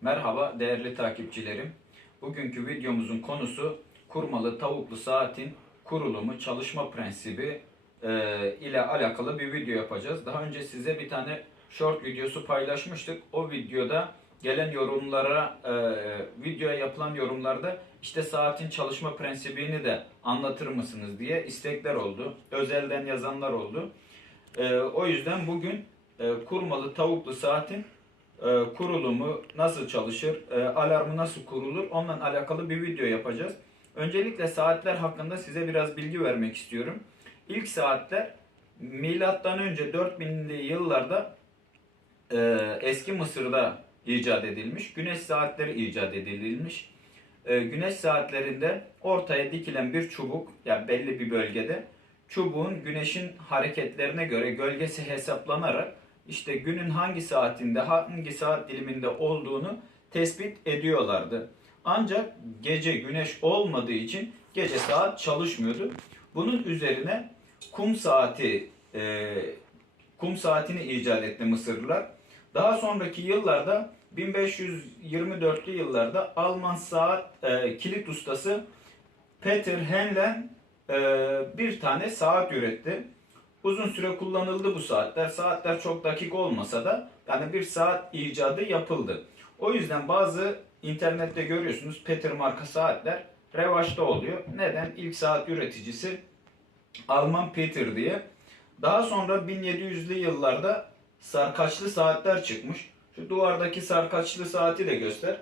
Merhaba değerli takipçilerim. Bugünkü videomuzun konusu kurmalı tavuklu saatin kurulumu, çalışma prensibi e, ile alakalı bir video yapacağız. Daha önce size bir tane short videosu paylaşmıştık. O videoda gelen yorumlara, e, videoya yapılan yorumlarda işte saatin çalışma prensibini de anlatır mısınız diye istekler oldu. Özelden yazanlar oldu. E, o yüzden bugün e, kurmalı tavuklu saatin e, kurulumu nasıl çalışır, e, alarmı nasıl kurulur onunla alakalı bir video yapacağız. Öncelikle saatler hakkında size biraz bilgi vermek istiyorum. İlk saatler milattan önce 4000'li yıllarda e, eski Mısır'da icat edilmiş. Güneş saatleri icat edilmiş. Güneş saatlerinde ortaya dikilen bir çubuk, yani belli bir bölgede çubuğun güneşin hareketlerine göre gölgesi hesaplanarak işte günün hangi saatinde, hangi saat diliminde olduğunu tespit ediyorlardı. Ancak gece güneş olmadığı için gece saat çalışmıyordu. Bunun üzerine kum saati, e, kum saatini icat etti Mısırlılar. Daha sonraki yıllarda 1524'lü yıllarda Alman saat e, kilit ustası Peter Henlen e, bir tane saat üretti. Uzun süre kullanıldı bu saatler. Saatler çok dakik olmasa da yani bir saat icadı yapıldı. O yüzden bazı internette görüyorsunuz Peter marka saatler revaçta oluyor. Neden? İlk saat üreticisi Alman Peter diye. Daha sonra 1700'lü yıllarda sarkaçlı saatler çıkmış. Şu duvardaki sarkaçlı saati de göster.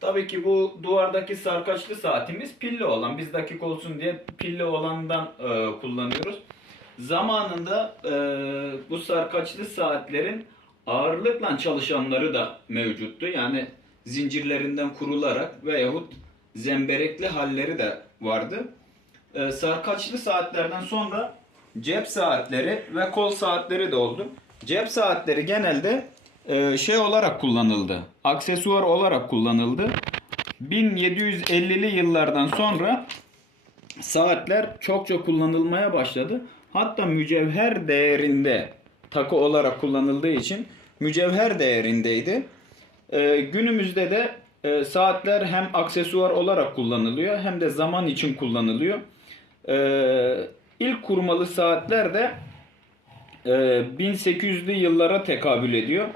Tabii ki bu duvardaki sarkaçlı saatimiz pilli olan. Biz dakik olsun diye pilli olandan e, kullanıyoruz. Zamanında e, bu sarkaçlı saatlerin ağırlıkla çalışanları da mevcuttu. Yani zincirlerinden kurularak veyahut zemberekli halleri de vardı. E, sarkaçlı saatlerden sonra cep saatleri ve kol saatleri de oldu. Cep saatleri genelde e, şey olarak kullanıldı. Aksesuar olarak kullanıldı. 1750'li yıllardan sonra saatler çokça kullanılmaya başladı. Hatta mücevher değerinde takı olarak kullanıldığı için mücevher değerindeydi. Ee, günümüzde de e, saatler hem aksesuar olarak kullanılıyor hem de zaman için kullanılıyor. Ee, ilk kurmalı saatler de e, 1800'lü yıllara tekabül ediyor.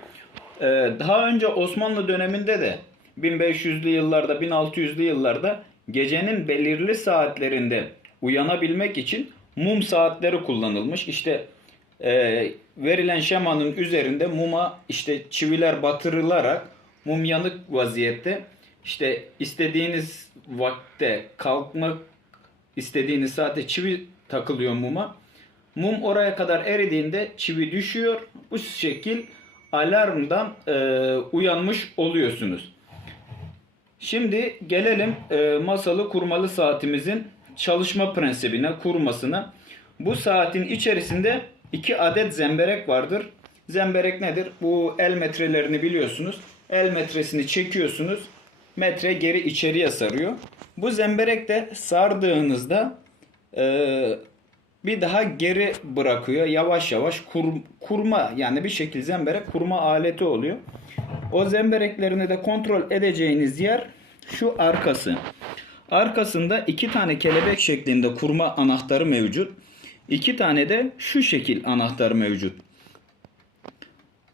Ee, daha önce Osmanlı döneminde de 1500'lü yıllarda 1600'lü yıllarda gecenin belirli saatlerinde uyanabilmek için mum saatleri kullanılmış. İşte e, verilen şemanın üzerinde muma işte çiviler batırılarak mum yanık vaziyette işte istediğiniz vakte kalkmak istediğiniz saate çivi takılıyor muma. Mum oraya kadar eridiğinde çivi düşüyor. Bu şekil alarmdan e, uyanmış oluyorsunuz. Şimdi gelelim e, masalı kurmalı saatimizin çalışma prensibine, kurmasına. Bu saatin içerisinde iki adet zemberek vardır. Zemberek nedir? Bu el metrelerini biliyorsunuz. El metresini çekiyorsunuz. Metre geri içeriye sarıyor. Bu zemberek de sardığınızda e, bir daha geri bırakıyor. Yavaş yavaş kur, kurma yani bir şekilde zemberek kurma aleti oluyor. O zembereklerini de kontrol edeceğiniz yer şu arkası. Arkasında iki tane kelebek şeklinde kurma anahtarı mevcut. İki tane de şu şekil anahtar mevcut.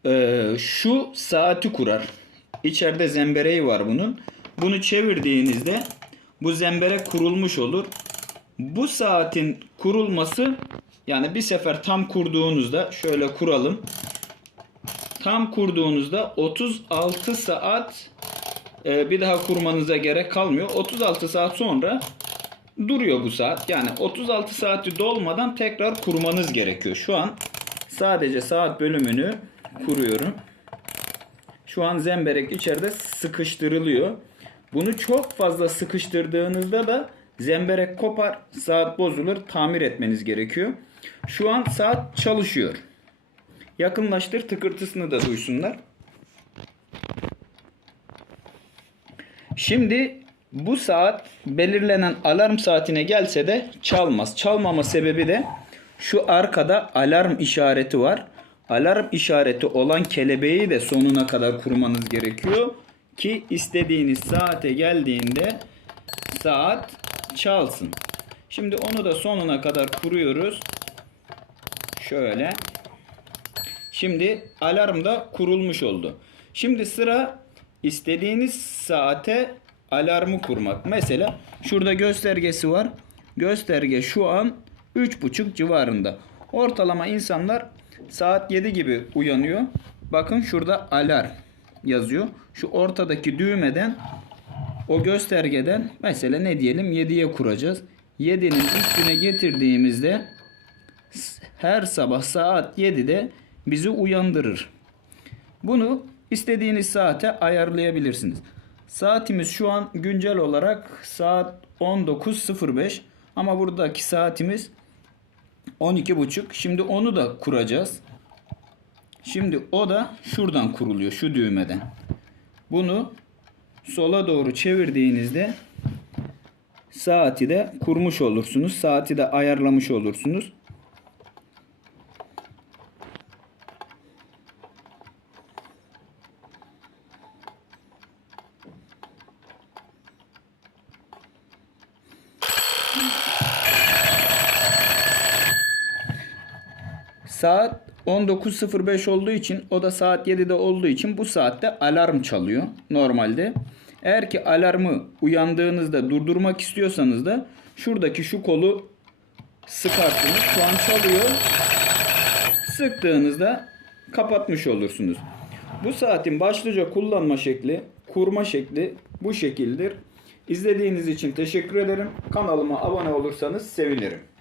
Ee, şu saati kurar. İçeride zembereği var bunun. Bunu çevirdiğinizde bu zemberek kurulmuş olur. Bu saatin kurulması yani bir sefer tam kurduğunuzda şöyle kuralım. Tam kurduğunuzda 36 saat bir daha kurmanıza gerek kalmıyor. 36 saat sonra duruyor bu saat. Yani 36 saati dolmadan tekrar kurmanız gerekiyor. Şu an sadece saat bölümünü kuruyorum. Şu an zemberek içeride sıkıştırılıyor. Bunu çok fazla sıkıştırdığınızda da zemberek kopar, saat bozulur, tamir etmeniz gerekiyor. Şu an saat çalışıyor. Yakınlaştır tıkırtısını da duysunlar. Şimdi bu saat belirlenen alarm saatine gelse de çalmaz. Çalmama sebebi de şu arkada alarm işareti var. Alarm işareti olan kelebeği de sonuna kadar kurmanız gerekiyor ki istediğiniz saate geldiğinde saat çalsın. Şimdi onu da sonuna kadar kuruyoruz. Şöyle. Şimdi alarm da kurulmuş oldu. Şimdi sıra istediğiniz saate alarmı kurmak. Mesela şurada göstergesi var. Gösterge şu an 3.30 civarında. Ortalama insanlar saat 7 gibi uyanıyor. Bakın şurada alarm yazıyor. Şu ortadaki düğmeden o göstergeden mesela ne diyelim 7'ye kuracağız. 7'nin üstüne getirdiğimizde her sabah saat 7'de bizi uyandırır. Bunu istediğiniz saate ayarlayabilirsiniz. Saatimiz şu an güncel olarak saat 19.05 ama buradaki saatimiz 12.30. Şimdi onu da kuracağız. Şimdi o da şuradan kuruluyor şu düğmeden. Bunu sola doğru çevirdiğinizde saati de kurmuş olursunuz. Saati de ayarlamış olursunuz. Saat 19.05 olduğu için o da saat 7'de olduğu için bu saatte alarm çalıyor normalde. Eğer ki alarmı uyandığınızda durdurmak istiyorsanız da şuradaki şu kolu sıkarsınız. Şu an çalıyor. Sıktığınızda kapatmış olursunuz. Bu saatin başlıca kullanma şekli, kurma şekli bu şekildir. İzlediğiniz için teşekkür ederim. Kanalıma abone olursanız sevinirim.